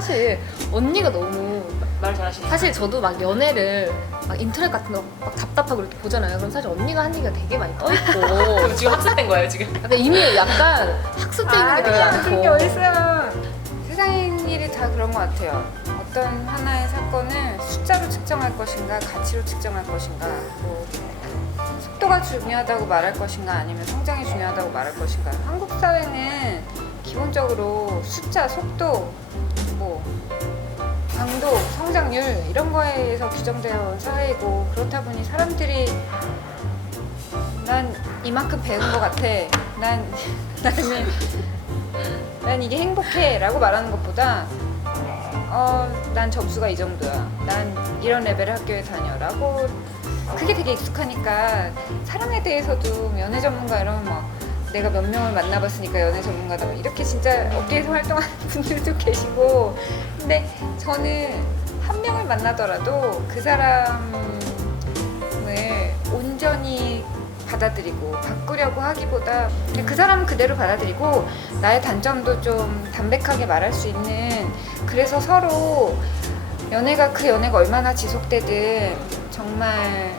사실 언니가 너무 말 잘하시네. 사실 저도 막 연애를 막 인터넷 같은 거 막 답답하고 이렇게 보잖아요. 그럼 사실 언니가 한 얘기가 되게 많이 떠 있고 그럼 지금 학습된 거예요 지금? 약간 이미 약간 학습돼 있는 게 되게 아니야, 그런 게 많고. 어딨어요. 세상 일이 다 그런 것 같아요. 어떤 하나의 사건을 숫자로 측정할 것인가, 가치로 측정할 것인가, 뭐 속도가 중요하다고 말할 것인가, 아니면 성장이 중요하다고 말할 것인가. 한국 사회는 기본적으로 숫자, 속도, 뭐 강도, 성장률 이런 거에 의해서 규정되어 온 사회이고 그렇다 보니 사람들이 난 이만큼 배운 것 같아. 난 나는 난 이게 행복해라고 말하는 것보다 어, 난 점수가 이 정도야. 난 이런 레벨의 학교에 다녀라고 그게 되게 익숙하니까 사람에 대해서도 연애 전문가 이러면 막 내가 몇 명을 만나봤으니까 연애 전문가다 막 이렇게 진짜 업계에서 활동하는 분들도 계시고. 근데 저는 한 명을 만나더라도 그 사람을 온전히 받아들이고 바꾸려고 하기보다 그 사람 그대로 받아들이고 나의 단점도 좀 담백하게 말할 수 있는. 그래서 서로 연애가 그 연애가 얼마나 지속되든 정말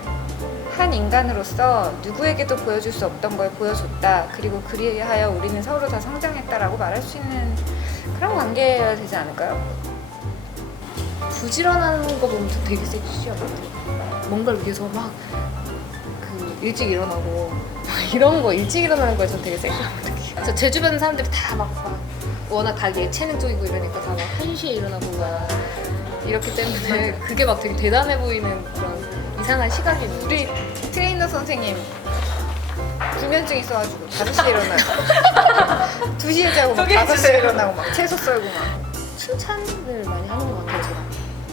한 인간으로서 누구에게도 보여줄 수 없던 걸 보여줬다 그리고 그리하여 우리는 서로 다 성장했다라고 말할 수 있는 그런 관계여야 되지 않을까요? 부지런한 거 보면 저 되게 섹시하거든요. 뭔가를 위해서 막 그 일찍 일어나고 막 이런 거 일찍 일어나는 거에 전 되게 섹시하거든요. 저제 주변 사람들이 다 막 막 워낙 다 예체능 쪽이고 이러니까 다 막 1시에 일어나고 막 이렇기 때문에 그게 막 되게 대단해 보이는 그런 이상한 시각이 우리 트레이너 선생님 불면증 있어가지고 5시에 일어나고 2시에 자고 막 소개해 5시에 주세요. 일어나고 막 채소 썰고 막 칭찬을 많이 하는 것 같아요, 제가.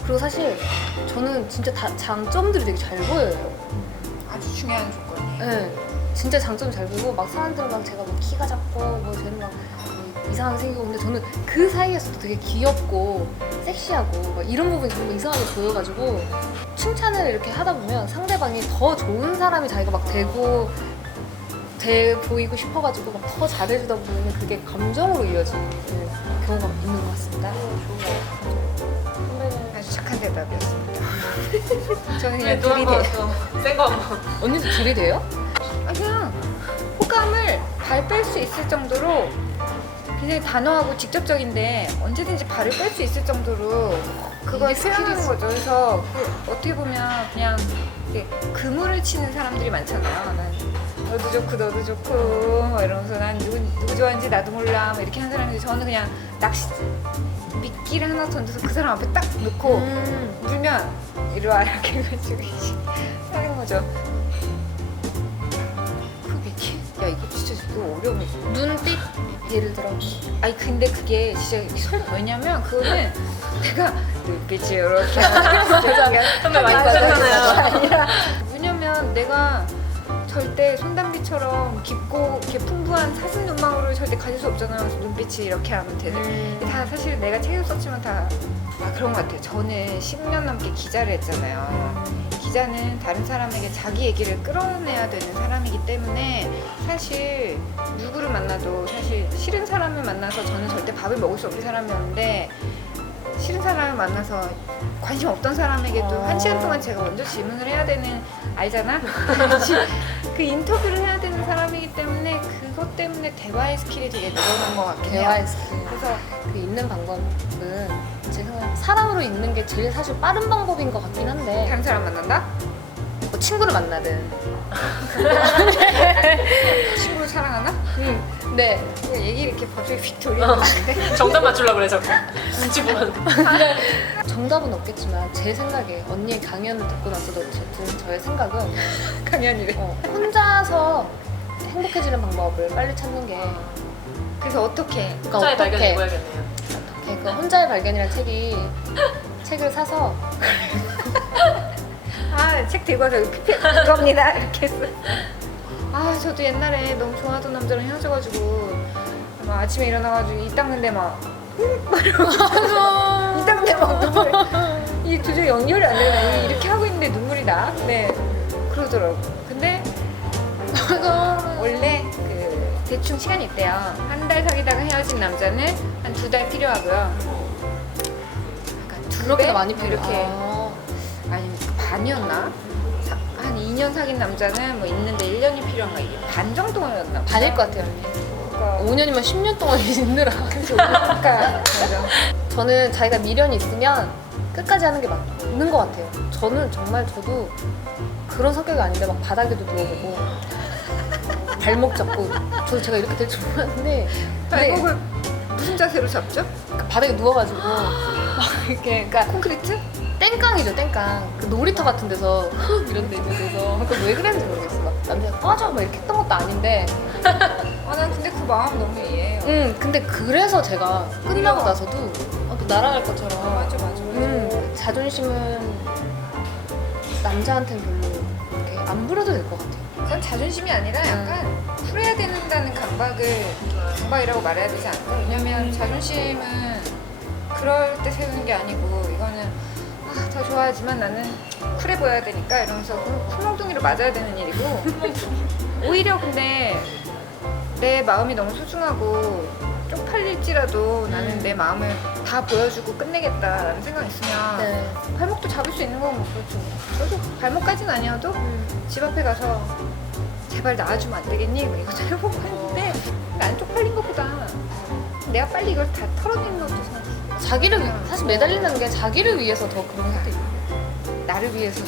그리고 사실 저는 진짜 다 장점들이 되게 잘 보여요. 아주 중요한 조건이에요. 네, 진짜 장점이 잘 보이고 막 사람들은 막 제가 뭐 키가 작고 뭐 쟤는 막 이상하게 생기고 근데 저는 그 사이에서도 되게 귀엽고 섹시하고 막 이런 부분이 너무 이상하게 보여가지고 칭찬을 이렇게 하다 보면 상대방이 더 좋은 사람이 자기가 막 되고 돼 보이고 싶어가지고 막 더 잘해주다 보면 그게 감정으로 이어지는 경우가 있는 것 같습니다. 아주 착한 대답이었습니다. 저는 네, 그냥 또 한번 들이대. 또센거 한번. 언니도 둘이 돼요? 아, 그냥 호감을 발 뺄 수 있을 정도로 굉장히 단호하고 직접적인데 언제든지 발을 뺄 수 있을 정도로 그걸 이게 표현하는 스킬이지. 거죠. 그래서 그 어떻게 보면 그냥 이렇게 그물을 치는 사람들이 많잖아요. 난 너도 좋고 너도 좋고 막 이러면서 난 누구 누구 좋아하는지 나도 몰라 막 이렇게 하는 사람인데 저는 그냥 낚시 미끼를 하나 던져서 그 사람 앞에 딱 놓고 음. 물면 이리 와 이렇게 해가지고 하는 거죠. 야 이거 진짜 이거 어려운 눈빛 예를 들어 아니 근데 그게 진짜 설 왜냐면 그거는 내가 눈빛이 이렇게 선배 많이 보셨잖아요. 아니라 왜냐면 내가 절대 손담비처럼 깊고 이렇게 풍부한 사슴 눈망울을 절대 가질 수 없잖아요. 그래서 눈빛이 이렇게 하면 되는. 음. 다 사실 내가 책을 썼지만 다, 다 그런 것 같아요. 저는 10년 넘게 기자를 했잖아요. 기자는 다른 사람에게 자기 얘기를 끌어내야 되는 사람이기 때문에 사실 누구를 만나도 사실 싫은 사람을 만나서 저는 절대 밥을 먹을 수 없는 사람이었는데 싫은 사람을 만나서 관심 없던 사람에게도 어. 한 시간 동안 제가 먼저 질문을 해야 되는 알잖아 그 인터뷰를 해야 되는 사람이기 때문에 그것 때문에 대화의 스킬이 되게 늘어난 것 같긴 해요. 대화의 스킬 그래서 그 읽는 방법은 제 생각에 사람으로 읽는 게 제일 사실 빠른 방법인 것 같긴 한데 다른 사람 만난다? 뭐 친구를 만나든 친구를 사랑하나? 음, 네왜 얘기 이렇게 갑자기 휙 돌리는데 정답 맞추려고 그래 자꾸. 눈치 보면. 정답은 없겠지만 제 생각에 언니의 강연을 듣고 나서도 제- 든 저의 생각은 강연이래. 어, 혼자서 행복해지는 방법을 빨리 찾는 게 그래서 어떻게? 그러니까 혼자의 어떻게. 어떻게 그 혼자의 발견이라는 책이 책을 사서 아, 책 들고 와서 피피 이겁니다. 이렇게 했어. 아, 저도 옛날에 너무 좋아하던 남자랑 헤어져가지고 막 아침에 일어나가지고 이 닦는데 막 이 닦는데 막 눈물 이 도저히 연결이 안 되나 이렇게 하고 있는데 눈물이 나. 네, 그러더라고. 근데 원래 그 대충 시간이 있대요. 한 달 사귀다가 헤어진 남자는 한 두 달 필요하고요. 그러니까 두 그렇게 배? 많이 필요 이렇게 아, 아니 반이었나? 사- 한 2년 사귄 남자는 뭐 있는데 1년이 필요한가 이게 반 정도였나? 보다. 반일 것 같아요 언니 그러니까 5년이면 10년 동안 있느라 그러니까 맞아. 저는 자기가 미련이 있으면 끝까지 하는 게 맞는 것 같아요 저는 정말 저도 그런 성격이 아닌데 막 바닥에도 누워보고 발목 잡고 저도 제가 이렇게 될 줄 몰랐는데 발목을 무슨 자세로 잡죠? 그 바닥에 누워가지고 막 이렇게 그러니까 콘크리트? 땡깡이죠 땡깡 그 놀이터 같은 데서 흙 이런 데 있는 데서 그왜 그랬는지 모르겠어 막 남자가 꺼져 막 이렇게 했던 것도 아닌데 아, 난 근데 그 마음 너무 이해해요. 음 근데 그래서 제가 끝나고 나서도 어, 또 날아갈 것처럼 맞아, 맞아, 맞아. 음 자존심은 남자한테는 별로 이렇게 안 부려도 될 것 같아요 그건 자존심이 아니라 약간 풀어야 된다는 강박을 강박이라고 말해야 되지 않을까? 왜냐면 자존심은 그럴 때 세우는 게 아니고 이거는 아, 더 좋아하지만 나는 쿨해 보여야 되니까 이러면서 구멍둥이로 맞아야 되는 일이고. 오히려 근데 내 마음이 너무 소중하고 쪽팔릴지라도 나는 내 마음을 다 보여주고 끝내겠다라는 생각이 있으면 네. 발목도 잡을 수 있는 건뭐 그렇죠. 저도 발목까지는 아니어도 집 앞에 가서 제발 나와주면 안 되겠니? 뭐 이거 잘해보고 했는데 난 쪽팔린 것보다 내가 빨리 이걸 다 털어내는 것도 생각해. 자기를 위, 사실 매달린다는 게 자기를 위해서 더 그런 것도 있고 나를 위해서